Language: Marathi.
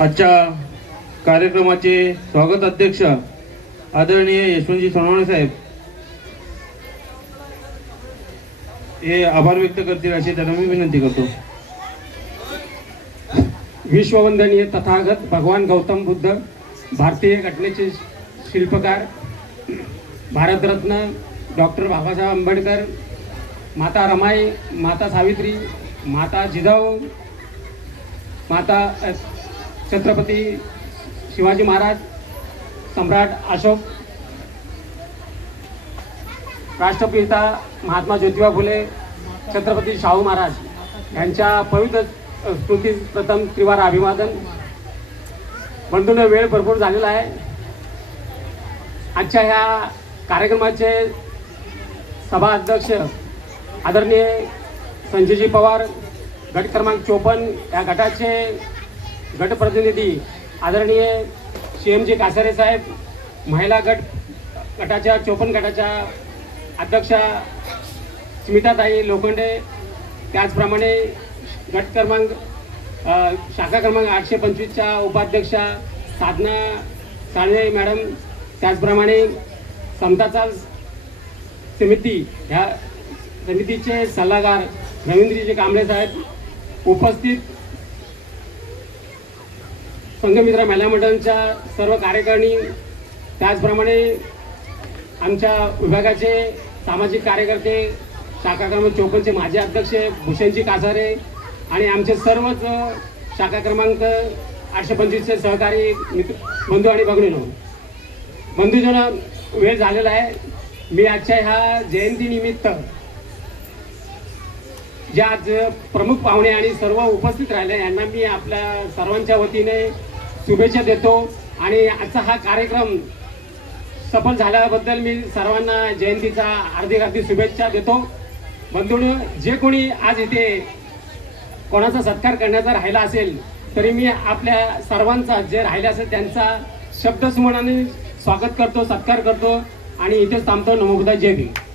आजच्या कार्यक्रमाचे स्वागत अध्यक्ष आदरणीय यशवंतजी सोनवणे साहेब हे आभार व्यक्त करतील अशी त्यांना मी विनंती करतो. विश्ववंदनीय तथागत भगवान गौतम बुद्ध, भारतीय घटनेचे शिल्पकार, भारतरत्न डॉक्टर बाबासाहेब आंबेडकर, माता रमाई, माता सावित्री, माता जिजाऊ, माता छत्रपती शिवाजी महाराज, सम्राट अशोक, राष्ट्रपिता महात्मा ज्योतिबा फुले, छत्रपती शाहू महाराज यांच्या पवित्र स्मृती प्रथम त्रिवार अभिवादन. बंधूंनो, वेळ भरपूर झालेला आहे. आजच्या ह्या कार्यक्रमाचे सभा अध्यक्ष आदरणीय संजयजी पवार, गट क्रमांक 54 या गटाचे गटप्रतिनिधी आदरणीय CMG कासारे साहेब, महिला गटाच्या 54 गटाच्या अध्यक्षा स्मिताताई लोखंडे, त्याचप्रमाणे गट क्रमांक शाखा क्रमांक 825च्या उपाध्यक्षा साधना साळवे मॅडम, त्याचप्रमाणे समता चाल समिती ह्या समितीचे सल्लागार रवींद्रजी कांबळे साहेब, उपस्थित संघमित्र महिला मंडळाच्या सर्व कार्यकारिणी, त्याचप्रमाणे आमच्या विभागाचे सामाजिक कार्यकर्ते, शाखा क्रमांक 54चे माजी अध्यक्ष भूषणजी कासारे आणि आमचे सर्वच शाखा क्रमांक 825चे सहकारी मित्र बंधू आणि भगिनींनो, बंधूजन, वेळ झालेला आहे. मी आजच्या ह्या जयंतीनिमित्त ज्या आज प्रमुख पाहुणे आणि सर्व उपस्थित राहिले यांना मी आपल्या सर्वांच्या वतीने शुभेच्छा देतो आणि आजचा हा कार्यक्रम सफल झाल्याबद्दल मी सर्वांना जयंतीचा हार्दिक शुभेच्छा देतो. बंधूंनो, जे कोणी आज इथे कोणाचा सत्कार करण्याचा राहिला असेल तरी मी आपल्या सर्वांचा जे राहिला असेल त्यांचा शब्दस्मरणाने स्वागत करतो, सत्कार करतो आणि इथेच थांबतो. नमो बुद्धाय. जय भीम.